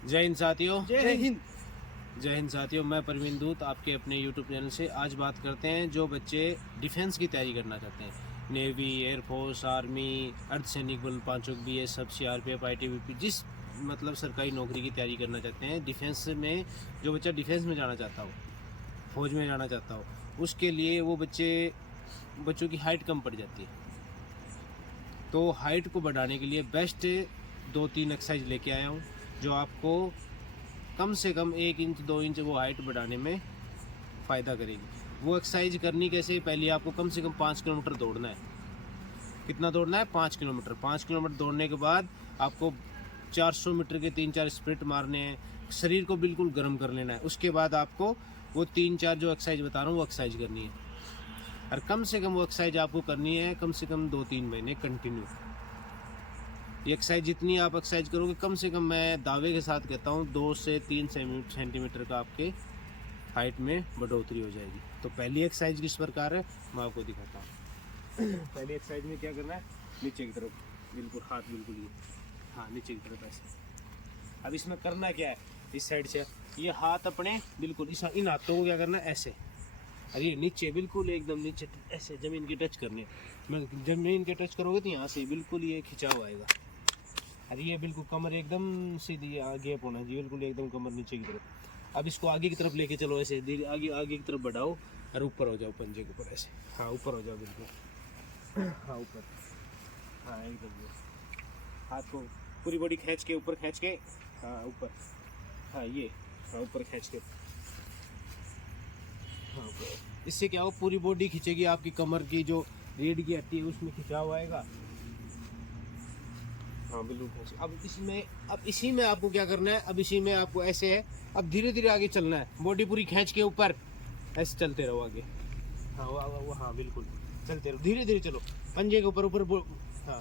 जय हिंद साथियों। जय हिंद। जय हिंद साथियों, मैं परवीन दूत आपके अपने यूट्यूब चैनल से आज बात करते हैं जो बच्चे डिफेंस की तैयारी करना चाहते हैं, नेवी, एयरफोर्स, आर्मी, अर्धसैनिक बल, पांचों बीएसएफ, सीआरपीएफ, आईटीबीपी, जिस मतलब सरकारी नौकरी की तैयारी करना चाहते हैं। डिफेंस में जो बच्चा डिफेंस में जाना चाहता हो, फौज में जाना चाहता हो, उसके लिए वो बच्चों की हाइट कम पड़ जाती है। तो हाइट को बढ़ाने के लिए बेस्ट 2-3 एक्सरसाइज लेके आया हूँ जो आपको कम से कम 1 इंच 2 इंच वो हाइट बढ़ाने में फ़ायदा करेगी। वो एक्सरसाइज करनी कैसे? पहले आपको कम से कम 5 किलोमीटर दौड़ना है। कितना दौड़ना है? 5 किलोमीटर। 5 किलोमीटर दौड़ने के बाद आपको 400 मीटर के 3-4 स्प्रिंट मारने हैं। शरीर को बिल्कुल गर्म कर लेना है। उसके बाद आपको वो 3-4 जो एक्सरसाइज बता रहा हूँ वो एक्सरसाइज करनी है। और कम से कम वो एक्सरसाइज आपको करनी है कम से कम 2-3 महीने कंटिन्यू। ये एक्सरसाइज जितनी आप एक्सरसाइज करोगे, कम से कम मैं दावे के साथ कहता हूँ 2 से 3 सेंटीमीटर का आपके हाइट में बढ़ोतरी हो जाएगी। तो पहली एक्सरसाइज किस प्रकार है मैं आपको दिखाता हूँ। पहली एक्सरसाइज में क्या करना है? नीचे की तरफ बिल्कुल हाथ, बिल्कुल ये, हाँ नीचे की तरफ ऐसे। अब इसमें करना क्या है? इस साइड से ये हाथ अपने बिल्कुल इन हाथों को क्या करना है? ऐसे। अरे ये नीचे बिल्कुल एकदम नीचे ऐसे ज़मीन की टच करनी है। मैं ज़मीन के टच करोगे तो यहाँ से बिल्कुल ये खिंचाव आएगा। अरे ये बिल्कुल कमर एकदम सीधी गैप होना चाहिए, बिल्कुल एकदम कमर नीचे की तरफ। अब इसको आगे की तरफ लेके चलो, ऐसे धीरे आगे आगे की तरफ बढ़ाओ और ऊपर हो जाओ, पंजे के ऊपर ऐसे। हाँ ऊपर हो जाओ बिल्कुल, हाँ ऊपर, हाँ एकदम। हाथ को पूरी बॉडी खींच के ऊपर, खींच के, हाँ ऊपर, हाँ ये, हाँ ऊपर खींच के, हाँ ऊपर। इससे क्या हो, पूरी बॉडी खींचेगी, आपकी कमर की जो रीढ़ की हड्डी है उसमें खिंचाव आएगा। हाँ बिल्कुल। अब इसी में आपको क्या करना है? अब इसी में आपको ऐसे है, अब धीरे धीरे आगे चलना है, बॉडी पूरी खींच के ऊपर ऐसे चलते रहो आगे। हाँ वो हाँ बिल्कुल चलते रहो, धीरे धीरे चलो, पंजे के ऊपर ऊपर, हाँ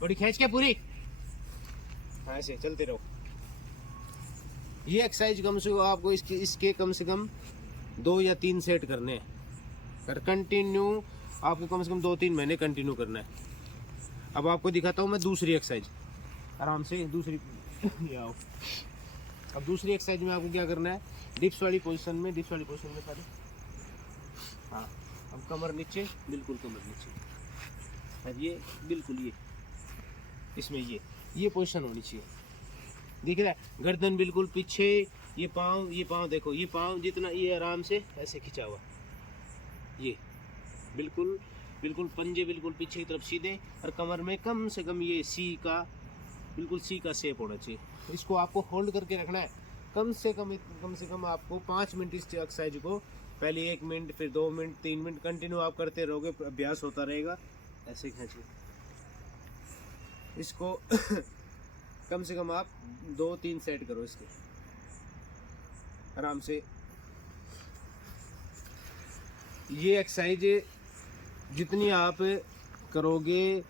बॉडी खींच के पूरी, हाँ ऐसे चलते रहो। ये एक्सरसाइज कम से कम आपको इसके कम से कम 2 या 3 सेट करने हैं, पर कंटिन्यू आपको कम से कम 2-3 महीने कंटिन्यू करना है। अब आपको दिखाता हूँ मैं दूसरी एक्सरसाइज, आराम से दूसरी ये आओ। अब दूसरी एक्सरसाइज में आपको क्या करना है? डिप्स वाली पोजीशन में, सारे, हाँ अब कमर नीचे, बिल्कुल कमर नीचे। अब ये बिल्कुल ये इसमें ये पोजीशन होनी चाहिए। दिख रहा है? गर्दन बिल्कुल पीछे, ये पाँव देखो, ये पाँव जितना ये आराम से ऐसे खिंचा हुआ, ये बिल्कुल पंजे बिल्कुल पीछे की तरफ सीधे, और कमर में कम से कम ये बिल्कुल सी का शेप होना चाहिए। इसको आपको होल्ड करके रखना है कम से कम आपको 5 मिनट। इस एक्सरसाइज को पहले 1 मिनट, फिर 2 मिनट, 3 मिनट कंटिन्यू आप करते रहोगे, अभ्यास होता रहेगा। ऐसे खींचिए इसको कम से कम आप 2-3 सेट करो इसके आराम से। ये एक्सरसाइज जितनी आप करोगे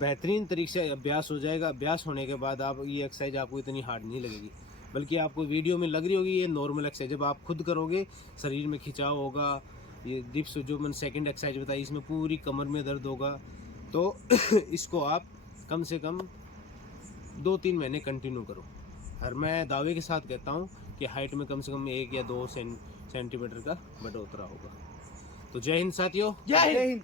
बेहतरीन तरीके से अभ्यास हो जाएगा। अभ्यास होने के बाद आप ये एक्सरसाइज आपको इतनी हार्ड नहीं लगेगी, बल्कि आपको वीडियो में लग रही होगी ये नॉर्मल एक्सरसाइज। जब आप खुद करोगे शरीर में खिंचाव होगा। ये डिप्स जो मैंने सेकंड एक्सरसाइज बताई, इसमें पूरी कमर में दर्द होगा। तो इसको आप कम से कम 2-3 महीने कंटिन्यू करो। और मैं दावे के साथ कहता हूँ कि हाइट में कम से कम 1 या 2 सेंटीमीटर का बढ़ोतरा होगा। तो जय हिंद साथियों। जय हिंद।